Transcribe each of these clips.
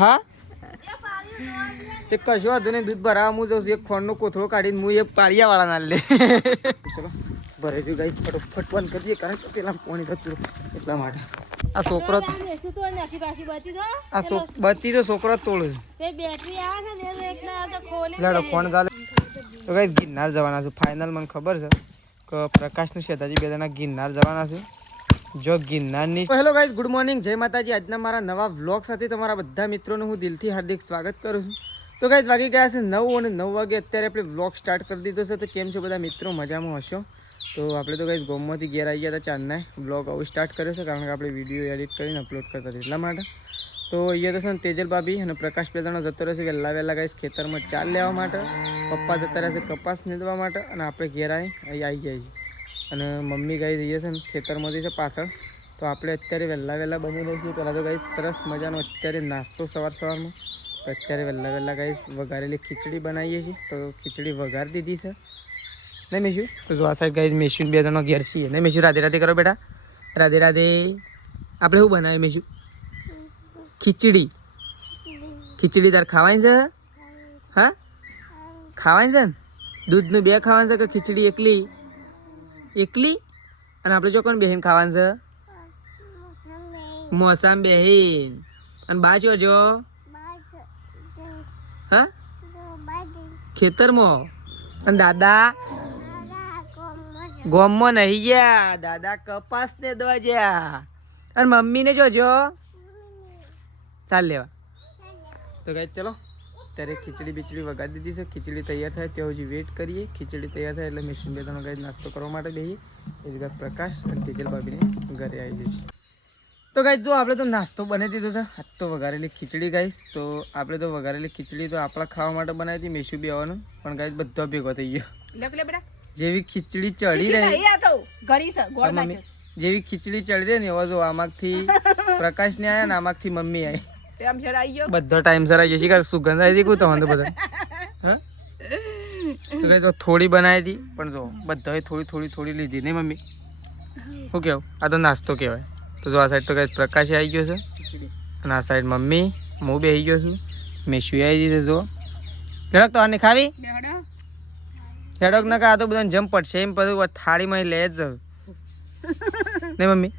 હા તે કશો વાંધો નહીં, દૂધ ભરાવા હું જઉં છું. એક ખોણનો કોથળો કાઢીને હું એક પાળિયા વાળા ના લે. ચલો ભરે ગયું ગાઈ, ફટોફટ બંધ કરી દઈએ કારણ કે પેલા પાણી થતું એટલા માટે. આ છોકરો બત્તી તો છોકરો જ તોડે લડો ફોન ચાલે. તો ગાઈ ગિરનાર જવાના છે ફાઇનલ. મને ખબર છે કે પ્રકાશનું શેતાજી બે જણા ગિરનાર જવાના છે. જો ગિરનારની હેલો ગાઈઝ, ગુડ મોર્નિંગ, જય માતાજી. આજના મારા નવા વ્લોગ સાથે તમારા બધા મિત્રોનું હું દિલથી હાર્દિક સ્વાગત કરું છું. તો ગાઈઝ વાગી ગયા છે 9 અને 9 વાગે અત્યારે આપણે વ્લોગ સ્ટાર્ટ કરી દીધો છે. તો કેમ છો બધા મિત્રો, મજામાં હશો? તો આપણે તો ગાઈઝ ગોમમાંથી ઘેર આવી ગયા હતા ચાંદના. વ્લોગ આવું સ્ટાર્ટ કર્યો છે કારણ કે આપણે વિડીયો એડિટ કરીને અપલોડ કરતા હતા એટલા માટે. તો અહીંયા તો છે ને તેજલ ભાભી અને પ્રકાશ બે જણા જતો રહેશે વહેલા ગાઈઝ ખેતરમાં ચાલ લેવા માટે. પપ્પા જતા રહેશે કપાસ નીંદવા માટે અને આપણે ઘેર આવી ગયા છીએ. અને મમ્મી ગાઈ જઈએ છે ને ખેતરમાંથી છે પાછળ. તો આપણે અત્યારે વહેલા બની રહીશું. પહેલાં તો ગાઈસ સરસ મજાનો અત્યારે નાસ્તો સવારમાં. તો અત્યારે વહેલા ગાઈસ વઘારેલી ખીચડી બનાવીએ છીએ. તો ખીચડી વઘારી દીધી છે નહીં મેશુ? તો જો આ સાઈડ ગાઈસ મેશુને બે જણો ઘેર છીએ નહીં મેશુ? રાધે રાધે કરો બેટા, રાધે રાધે. આપણે શું બનાવીએ મેશુ? ખીચડી તાર ખાવાની છે? હા ખાવાની છે ને? દૂધનું બે ખાવાનું છે કે ખીચડી એકલી? અને આપણે જો કોણ બેહીન ખાવાનું છે? મોસામ બેહીન. અને બા છો જો? હા ખેતરમાં. અને દાદા ગોમમાં નહીં ગયા, દાદા કપાસ ને દવા ગયા. અને મમ્મીને જોજો ચાલ લેવા. તો ગાઈસ ચલો અત્યારે ખીચડી બીચડી વગાડી દીધી છે. ખીચડી તૈયાર થાય ત્યાં હજી વેઇટ કરીએ. ખીચડી તૈયાર થાય એટલે મેશીન બે ત્રણ ગાઈસ નાસ્તો કરવા માટે બેહીએ. એ રીતે પ્રકાશ અને તેજલ ભાભીને ઘરે આવી જશે. તો ગાઈસ જો આપણે તો નાસ્તો બનાવી દીધો છે. આજ તો વઘારેલી ખીચડી ગાઈસ. તો આપણે તો વઘારેલી ખીચડી તો આપણા ખાવા માટે બનાવી હતી મેશુ બી આવવાનું. પણ ગાઈસ બધો ભેગો થઈ ગયો. જેવી ખીચડી ચડી રહી જેવી ખીચડી ચડી રહી ને એવા જો આમાંથી પ્રકાશ ને આવ્યા ને આમાંથી મમ્મી આવી. બધો ટાઈમ સર આવી જશે. સુગંધ આવી હતી તો બધા થોડી બનાવી હતી પણ જો બધાએ થોડી લીધી નહીં મમ્મી? શું કેવું? આ તો નાસ્તો કહેવાય. તો જો આ સાઈડ તો કઈ પ્રકાશ આવી ગયો છે અને આ સાઈડ મમ્મી હું બેસી ગયો છું. મેશુ આવી જશે. જો ઝડક તો આને ખાવી ઝડક ના કા તો બધાને જમ પડશે એમ બધું થાળીમાં લે જ જાવ નહીં મમ્મી?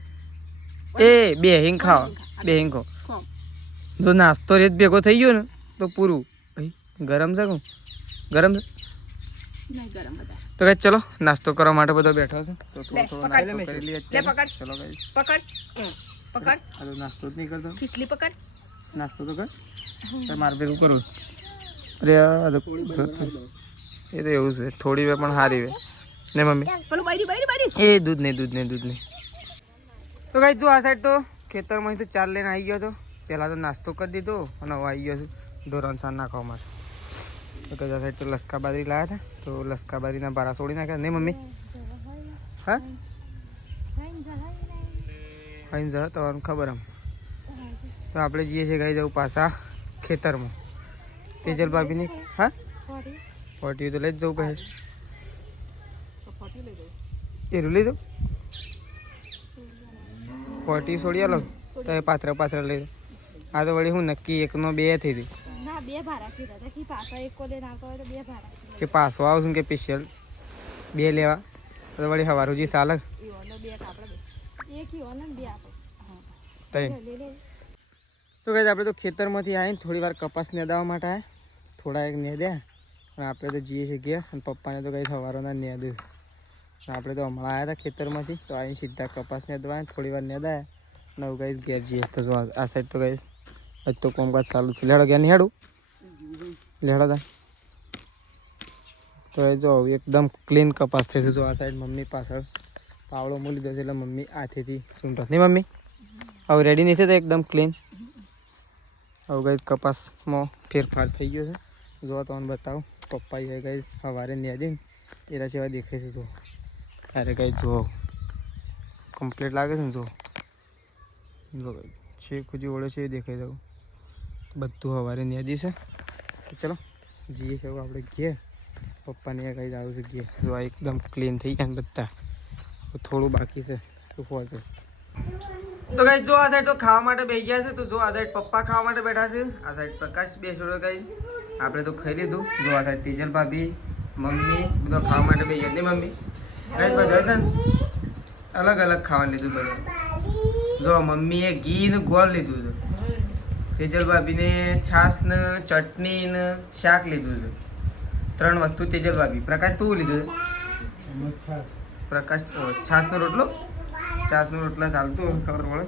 એ બેહીન ખાઓ બેહીન ખો. જો નાસ્તો રેત ભેગો થઈ ગયો ને તો પૂરું. ગરમ છે કહું? ગરમ છે તો કઈ ચલો નાસ્તો કરવા માટે બધો બેઠો છે. તો થોડો નાસ્તો કરી લઈએ. ચલો ગાઈસ પકડ. નાસ્તો જ નહીં કરતો. ખીચડી પકડ. નાસ્તો તો કર મારે ભેગું કરવું. અરે એ તો એવું છે થોડી વે પણ સારી વે ને મમ્મી? એ દૂધ નહીં. તો ગાઈસ જો આ સાઈડ તો ખેતરમાં તો ચાર લઈને આવી ગયો હતો. પહેલાં તો નાસ્તો કરી દીધો અને હવે આવી ગયો છું ધોરણ સાર નાખવા માટે. તો કઈ આ સાઈડ તો લસકા બાજરી લાવ્યા હતા. તો લસકા બાજરીના બારા છોડી નાખ્યા નહીં મમ્મી? હા ખાઈને જવા તમારું ખબર એમ. તો આપણે જઈએ છીએ ગાઈ જવું પાછા ખેતરમાં તેજલ ભાભીની. હા ફોટી તો લઈ જ જવું પહે એરું લઈ જાઉં. ફોટી છોડી આલો તો એ પાથરા લઈ જાઉં. આ તો વળી હું નક્કી એકનો બે થઈ હતી કે પાછો આવશું કે સ્પેશિયલ બે લેવા તો વળી સવારું જે ચાલે. તો કઈ આપણે તો ખેતરમાંથી આવીને થોડી વાર કપાસ નેદાવા માટે આવ્યા. થોડા એક નેદ્યા અને આપણે તો જઈએ છીએ ગયા. અને પપ્પાને તો કઈ સવારોના નેદ્યું. આપણે તો હમણાં આવ્યા હતા ખેતરમાંથી તો આવીને સીધા કપાસ નેદવા થોડી વાર નેદાયા નવ ગાઈસ ઘેર જઈએ. તો આ સાઈડ તો ગાઈસ આજ તો કોમકાજ ચાલુ છે. લેડો ગયા નહીં હેડું લેડો તા. તો એ જો એકદમ ક્લીન કપાસ થશે. જો આ સાઈડ મમ્મી પાછળ પાવડો મૂકી દીધો છે એટલે મમ્મી હાથેથી સૂંઢો નહીં મમ્મી? હવે રેડી નહીં થતા એકદમ ક્લીન. હવે ગાઈસ કપાસમાં ફેરફાર થઈ ગયો છે. જો તમને બતાવું પપ્પા છે ગાઈસ સવારે નેદી એના સિવાય દેખાય છે. જો અરે ગાઈસ જો કમ્પ્લીટ લાગે છે ને? જો છે ખુજી ઓળે છે એ દેખાઈ જવું બધું સવારે નેદી છે. ચલો જઈએ છે આપણે ઘેર. પપ્પાને કંઈ આવું છે ઘેર. જો આ એકદમ ક્લીન થઈ ગયા ને બધા થોડું બાકી છે તો છે. તો ગાઈસ જો આ સાઈડ તો ખાવા માટે બેસી ગયા છે. તો જો આ સાઈડ પપ્પા ખાવા માટે બેઠા છે, આ સાઈડ પ્રકાશ બેસ્યો ગાઈસ. આપણે તો ખાઈ લીધું. જો આ સાઈડ તેજલ ભાભી મમ્મી બધો ખાવા માટે બેસી ગયા. નહીં મમ્મી ગાઈસ બધા છે ને અલગ અલગ ખાવાનું લીધું બધું. જો મમ્મીએ ઘી ને ગોળ લીધું છે, તેજલ ભાભીને છાશ ને ચટણી ને શાક લીધું છે. 3 વસ્તુ તેજલ ભાભી. પ્રકાશ કેવું લીધું છે? પ્રકાશ છાશનો રોટલો. છાશનો રોટલા ચાલતું ખબર પડે.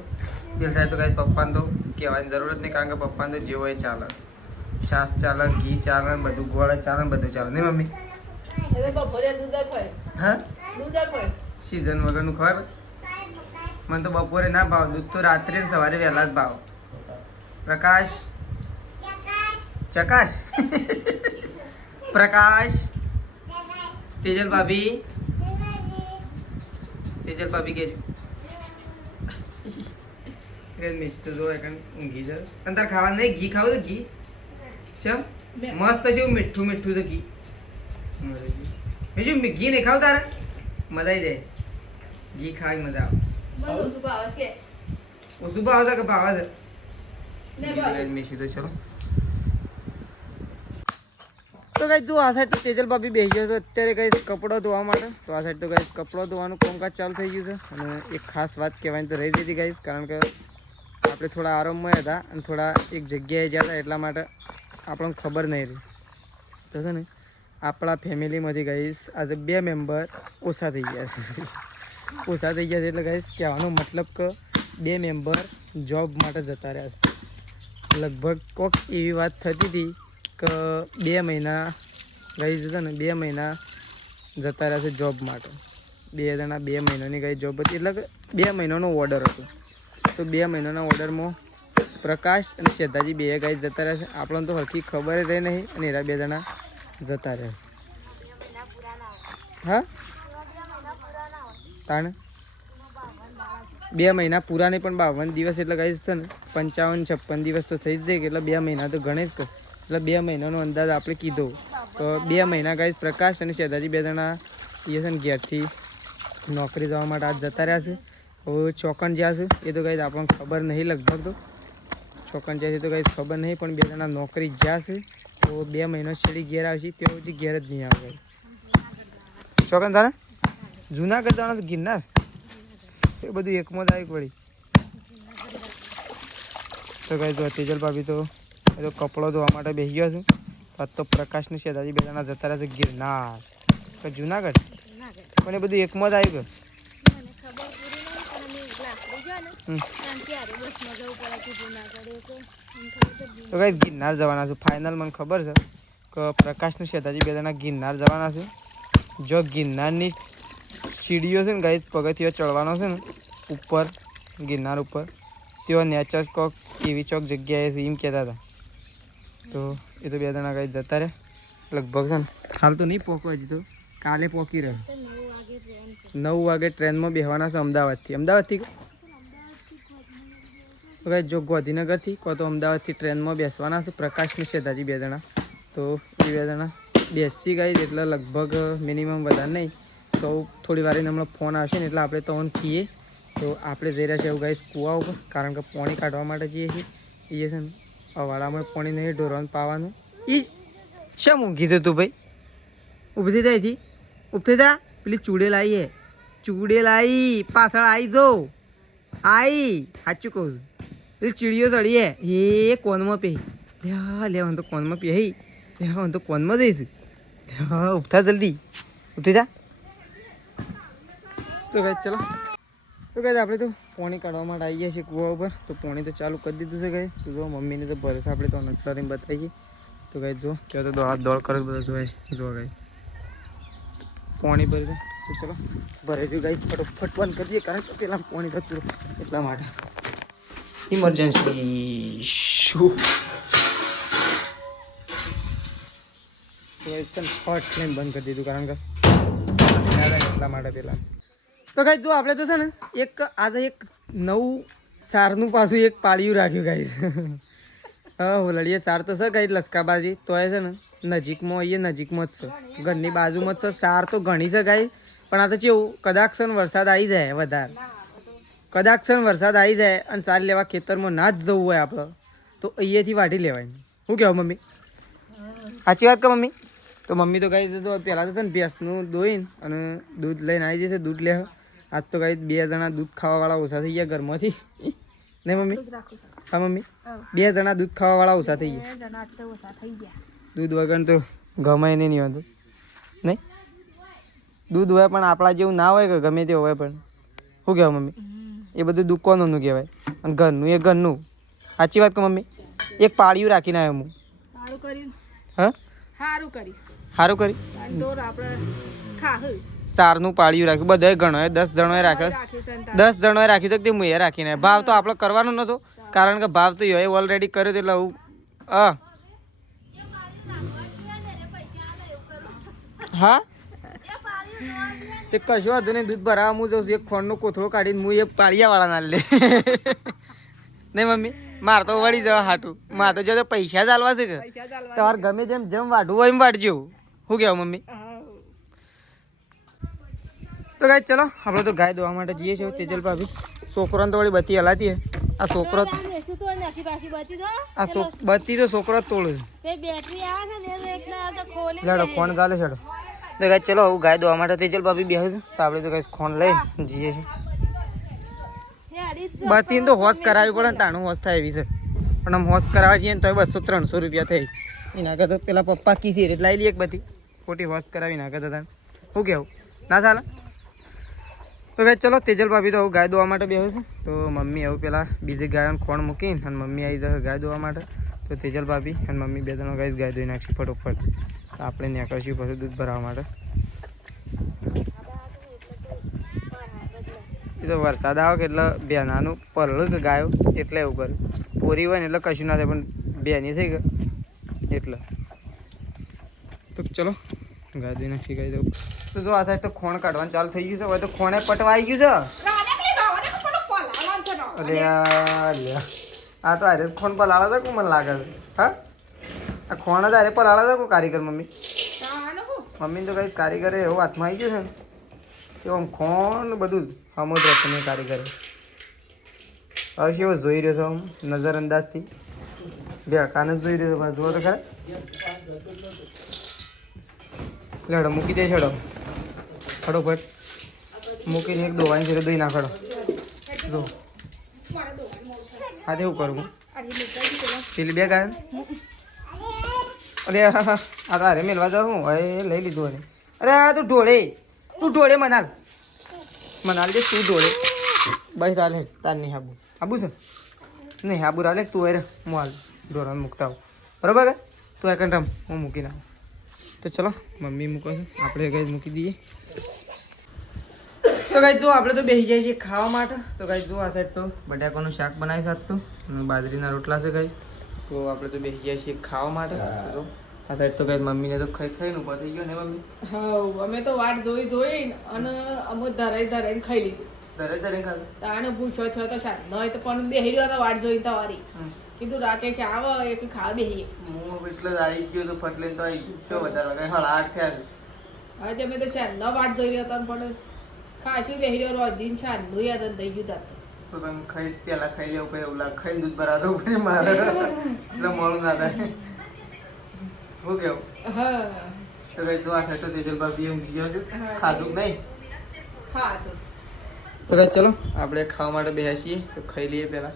પેલ થાય તો કાંઈ પપ્પાને તો કહેવાની જરૂરત નહીં, કારણ કે પપ્પાને તો જેવો એ ચાલે. છાશ ચાલે, ઘી ચાલે, બધું ગોળ ચાલે, બધું ચાલે. નહીં મમ્મી? હા સિઝન વગરનું ખબર. મને તો બપોરે ના ભાવ દૂધ, તો રાત્રે ને સવારે વહેલા જ ભાવ. પ્રકાશ ચકાશ પ્રકાશ તેજલ ભાભી કેજો મિસ તો જો ઊંઘી છે. અને તાર ખાવા નહીં ઘી ખાવું તો ઘી છે મસ્ત છે, મીઠું મીઠું તો ઘી. બીજું ઘી નહીં ખાવ તારે મજા આવી જાય. ઘી ખાવાની મજા આવે. ઓછું ભાવ છે કે ભાવ છે? મિસી તો ચલો. તો ગાઈસ જો આ સાઈડ તો તેજલ ભાભી બેસી ગયો છે અત્યારે ગાઈસ કપડો ધોવા માટે. તો આ સાઈડ તો ગાઈસ કપડો ધોવાનું કામકાજ ચાલુ થઈ ગયું છે. અને એક ખાસ વાત કહેવાની તો રહી હતી ગાઈસ, કારણ કે આપણે થોડા આરામમાં હતા અને થોડા એક જગ્યાએ ગયા હતા, એટલા માટે આપણને ખબર નહીં રહી. તો છે ને આપણા ફેમિલીમાંથી ગાઈસ આજે 2 મેમ્બર ઓછા થઈ ગયા છે. ઓછા થઈ ગયા છે એટલે ગાઈસ કહેવાનો મતલબ કે 2 મેમ્બર જોબ માટે જતા રહ્યા છે. લગભગ કોઈક એવી વાત થતી હતી કે 2 મહિના ગાઈસ છે ને 2 મહિના જતા રહ્યા છે જોબ માટે. 2 જણા 2 મહિનાની ગાઈસ જોબ હતી, એટલે કે 2 મહિનાનો ઓર્ડર હતો. તો 2 મહિનાના ઓર્ડરમાં પ્રકાશ અને શ્રદ્ધાજી 2 ગાઈસ જતા રહ્યા છે. આપણને તો હરખી ખબર રહે નહીં અને એરા 2 જણા જતા રહ્યા. હા તાણે 2 મહિના પૂરા નહીં પણ 52 દિવસ એટલે ગાઈસ છે ને 55-56 દિવસ તો થઈ જ જાય, એટલે 2 મહિના તો ગણે જ. એટલે 2 મહિનાનો અંદાજ આપણે કીધો તો 2 મહિના ગાઈસ પ્રકાશ અને શ્રદ્ધાજી 2 જણા એ છે ને ઘેરથી નોકરી જવા માટે આજ જતા રહ્યા છે. હવે ચોકણ જ્યાં છે એ તો ગાઈસ આપણને ખબર નહીં. લગભગ તો ચોકણ જ્યાં છે તો ગાઈસ ખબર નહીં, પણ 2 જણા નોકરી જ્યાં છે તો 2 મહિના છેડી ઘેર આવશે. તેઓ હજી ઘેર જ નહીં આવે. ચોકણ તારે જુનાગઢ જવાના ગિરનાર એ બધું એકમાં જ આવી પડી. તો ગાઈસ જો તેજલ ભાભી તો કપડો ધોવા માટે બેસી ગયો છે. આજ તો પ્રકાશની શ્રદ્ધાજી 2 જણા જતા રહેશે ગિરનાર કે જુનાગઢ, પણ એ બધું એકમાં જ આવી ગયું. તો ગાઈસ ગિરનાર જવાના છે ફાઇનલ. મને ખબર છે કે પ્રકાશની શ્રદ્ધાજી 2 જણા ગિરનાર જવાના છે. જો ગિરનારની સીડીઓ છે ને ગાઈસ પગથિયો ચડવાનો છે ને ઉપર ગિરનાર ઉપર, તેઓ નેચર કોક એવી ચોક જગ્યાએ છે એમ કહેતા હતા. તો એ તો 2 જણા ગાઈસ જતા રહે લગભગ છે ને. હાલ તો નહીં પહોંચવા હજી, તો કાલે પહોંચી રહે. 9 વાગે ટ્રેનમાં બેસવાના છે અમદાવાદથી તો ગાઈસ જો ગાંધીનગરથી કો તો અમદાવાદથી ટ્રેનમાં બેસવાના છે પ્રકાશની શ્રદ્ધાજી 2 જણા. તો એ 2 જણા બેસી ગાઈસ એટલે લગભગ મિનિમમ વધારે નહીં તો થોડી વાર હમણાં ફોન આવશે ને એટલે આપણે તો ઓન થઈએ. તો આપણે જઈ રહ્યા છીએ એવું ગાઈસ કૂવા ઉપર, કારણ કે પાણી કાઢવા માટે જઈએ છીએ. એ છે ને અવાડામાં પાણી નહીં ઢોરવાનું પાવાનું. એ શેમ ઊંઘી છે તું ભાઈ? ઊભી થઈ હતી ઉઠી જા. પેલી ચૂડેલ આવી ચૂડેલ આવી પાછળ આવી જો આવી સાચું કહું છું. પેલી ચીડીઓ ચડીએ એ કોનમાં પે લેવાનું તો કોનમાં પે લેવાનું તો કોનમાં જઈશ. ઉઠા જલ્દી ઉઠી જા. તો ગાઈસ ચલો. તો ગાઈસ આપણે તો પાણી કાઢવા માટે આવી ગયા છીએ કૂવા ઉપર. તો પાણી તો ચાલુ કરી દીધું છે ગાઈસ. તો જો મમ્મીને તો ભરેશ આપણે તો નટલારીને બતાવીએ. તો ગાઈસ જો ત્યાં તો હાથ દોડ કરે બધા જોવાય. જો ગાઈસ પાણી ભરી દો. તો ચલો ભરાઈ ગયું ગાઈસ, ફટોફટ બંધ કરી દઈએ, કારણ કે પેલા પાણી જતું એટલા માટે ઇમરજન્સી શું ફટ લઈને બંધ કરી દીધું, કારણ કે એટલા માટે પેલા. તો ગાઈસ જો આપણે તો છે ને એક આજે એક નવું સારનું પાછું એક પાળિયું રાખ્યું ગાઈસ. હા હોલડીએ સાર તો છે ગાઈસ લસકાબાજી, તો એ છે ને નજીકમાં એ નજીકમાં જ છે, ઘરની બાજુમાં જ છે. સાર તો ઘણી છે ગાઈસ, પણ આ તો કેવું કદાચ છે ને વરસાદ આવી જાય વધારે કદાચ વરસાદ આવી જાય અને સાર લેવા ખેતરમાં ના જ જવું હોય આપણે તો અહીંયાથી વાટી લેવાય. શું કહેવું મમ્મી? સાચી વાત કે મમ્મી? તો મમ્મી તો ગાઈ જો પહેલાં તો છે ને ભેંસનું દોઈને અને દૂધ લઈને આવી જશે, દૂધ લે. આજ તો ગાઈ 2 જણા દૂધ ખાવાવાળા ઓછા થઈ ગયા ઘરમાંથી. નહીં મમ્મી? હા મમ્મી, 2 જણા દૂધ ખાવાવાળા ઓછા થઈ ગયા. દૂધ વગર તો ગમાય નહીં હોતું. નહીં દૂધ હોય પણ આપણા જેવું ના હોય કે ગમે તે હોય પણ. શું કહેવાય મમ્મી? એ બધું દુકાનોનું કહેવાય અને ઘરનું એ ઘરનું. સાચી વાત કે મમ્મી? એક પાળિયું રાખીને આવ્યો હું. હા સારું કરી સારનું પાળિયું રાખ્યું. બધાએ ગણો 10 જણોએ રાખ્યો. 10 જણોએ રાખ્યું તો તે મુએ રાખીને ભાવ તો આપણે કરવાનો નતો, કારણ કે ભાવ તો એ ઓલરેડી કર્યો એટલે હું હા તે કશો વાંધો નહીં. દૂધ ભરાવા હું જઉં છું. એક ખોંડનો કોથળો કાઢીને હું એ પાળિયાવાળા ના લે. નહીં મમ્મી? મારે તો વળી જવા હાટું. મારે તો જો પૈસા જ આલવા છે કે તમારે ગમે જેમ વાઢવું હોય એમ વાઢજો. શું કહેવું મમ્મી? તો ગાય ચલો આપણે તો ગાય દોવા માટે જઈએ છીએ. તેજલ ભાભી છોકરાને તો વળી બત્તી હલાતી હે. આ છોકરો બત્તી તો છોકરો જ તોડે છે. ફોન ચાલે છે. તો ગાય ચલો હું ગાય દોવા માટે તેજલ ભાભી બેસે છે તો આપણે તો ગાય ફોન લઈને જઈએ છીએ. બત્તીને તો હોશ કરાવવી પડે ને તાણું હોશ થાય એવી છે, પણ આમ હોશ કરાવવા જઈએ ને તો 200-300 રૂપિયા થઈ. એના કરતા પેલા પપ્પા કીધી એટલે લાવી લઈએ એક બધી ખોટી હોશ કરાવી ના કરતા તાણ. શું કહેવું? ના ચાલે? તો ગાય ચલો તેજલ ભાભી તો ગાય દોવા માટે બેસે છે. તો મમ્મી હવે પેલા બીજી ગાયોને ખોણ મૂકીને અને મમ્મી આવી જશે ગાય દોવા માટે. તો તેજલ ભાભી અને મમ્મી 2 જણો ગાય ધોઈ નાખશે ફટોફટ. આપણે નીકળશું પછી દૂધ ભરાવવા માટે. એ તો વરસાદ આવે કે એટલે બેનાનું પરળું કે ગાયો એટલે એવું કરે. પોરી હોય ને એટલે કશું ના થાય, પણ બેની થઈ ગઈ એટલે. તો ચલો ગાય દઈ નાખી ગાય દઉં. તો જો આ સાઈડ તો ખોણ કાઢવાનું ચાલુ થઈ ગયું છે. હવે તો ખોણે પટવા આવી ગયું છે. અરે આ તો અરે ખોણ પલાળા હતા કોણ મને લાગે છે. હા આ ખોણ જ અરે પલાળા હતા કોઈ કારીગર મમ્મી? મમ્મી તો કઈ કારીગરે એવું હાથમાં આવી ગયું છે ને એવું આમ ખોણ બધું સમુદ્ર તમે કારીગરે. હવે એવો જોઈ રહ્યો છો આમ નજરઅંદાજથી બે કાને જ જોઈ રહ્યો છો. જુઓ તો ખરા લેડો મૂકી દે છેડો ફટોફટ મૂકીને એક દોવાની છે દઈ નાખડો. જો આ એવું કરું હું પેલી 2 ગાય. અરે આ તારે મેળવા જાઉં હું હવે લઈ લીધું. અને અરે આ તું ઢોળે મનાલ દે તું ઢોળે બસ રાલે તાર નહીં આબુ છે નહીં આબુ રાલે તું અરે હું હાલ ઢોરાને મૂકતા આવું બરાબર કે તું આ કંઈ રમ હું મૂકી નાખું. તો ચલો મમ્મી મૂકો છો આપણે કંઈ મૂકી દઈએ. તો ગાઈ જો આપણે તો બેસી જાય છીએ ખાવા માટે. તો ગાઈ જો આ સાઈડ તો બટાકાનું શાક બનાવી શકતું અને બાજરીના રોટલા છે ગાઈ. તો આપણે તો બેસી જાય છીએ ખાવા માટે. તો આ સાઈડ તો ગાઈ મમ્મીને તો ખાઈને ઊભા થઈ ગયો ને મમ્મી? હા અમે તો વાટ જોઈ અને અમે ધરાઈને ખાઈ લીધું. ધરાઈને ખાધું તાણે પૂછો છો તો શાક ન હોય તો પણ બેસી રહ્યો હતો વાટ જોઈ તમારી. કીધું રાકેશ આવે એક ખાવા બેસીએ. હું એટલે જ આવી ગયો તો ફટલે તો આવી ગયો વધારે કઈ 8:30 થયા. હા તમે તો શાક ન વાટ જોઈ રહ્યા હતા પણ ખાસી બેસી રહ્યો રોજીન શાક નું યાદ થઈ ગયું. તો તમે પેલા ખાઈ લેવું પછી એવું લાગે ખાઈને દૂધ ભરાતો પછી મારે એટલે મોડું ના થાય. શું કેવું? હા તો કઈ જો આ તો તેજલ ભાભી એમ ગયો છે ખાધું નહીં. હા તો કઈ ચલો આપણે ખાવા માટે બેસીએ તો ખાઈ લઈએ પેલા.